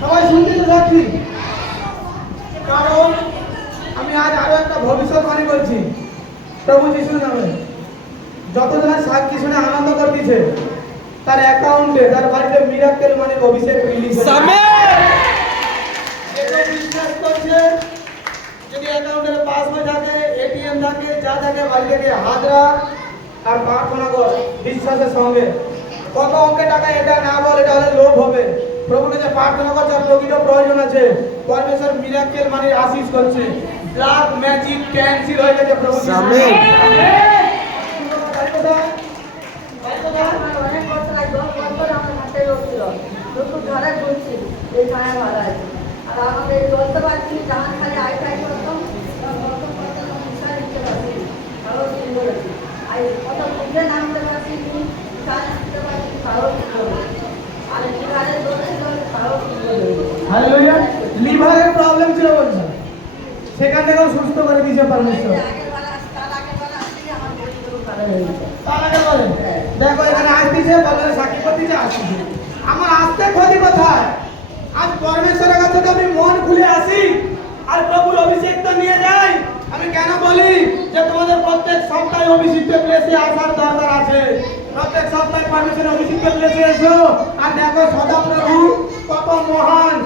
সবাই শুনতে যাচ্ছি, কারণ আমি আজ আরো একটা ভবিষ্যৎবাণী করছি প্রভু যিশুর নামে। যতজন সাক্ষী শুনে আনন্দ করতেছে তার অ্যাকাউন্টে তার বাড়িতে মিরাকেল মানে অভিষেক রিলিজ বিশ্বাস করছে। যদি অ্যাকাউন্টের পাসবই থাকে, এটিএম থাকে, যা থাকে বাড়ি থেকে হাজরা আর প্রার্থনা কর বিশ্বাসের সঙ্গে। কত অঙ্কের টাকা এটা না বল, এটা হলে লোভ হবে। প্রভুকে যে প্রার্থনা করছে প্রকৃত প্রয়োজন আছে, পরমেশ্বর মিরাকেল মানে আশীষ করছে। ব্ল্যাক ম্যাজিক ক্যান্সেল হয়ে গেছে প্রভু। আমেন। অনেক বছর আগে 10 বছর আমার হাতে রোগ ছিল, দুটো ঘরে ঘুরছি এই ছায়া ভাড়া আছে। আর আমাদের চলতে পারছি জাহান খালি আইটাই করতাম কত ঘুরে নামতে পারছি নামতে পারছি লিভারের প্রবলেম ছিল বলছে, সেখান থেকেও সুস্থ করে দিয়েছে পরমেশ্বর। দেখো এখানে আসতেছে বলে সাক্ষী করতেছে, আসতেছে। আমার আসতে ক্ষতি কোথায়? আজ পরমেশ্বরের কাছে তো আমি মন খুলে আসি আর প্রভুর অভিষেকটা নিয়ে যাই। আমি কেন বলি যে তোমাদের প্রত্যেক সপ্তাহে অভিষিক্ত প্লেসে আসার দরকার আছে। প্রত্যেক সপ্তাহে পরমেশ্বরের অভিষিক্ত প্লেসে এসো আর দেখো সদাপ্রভু কত মহান,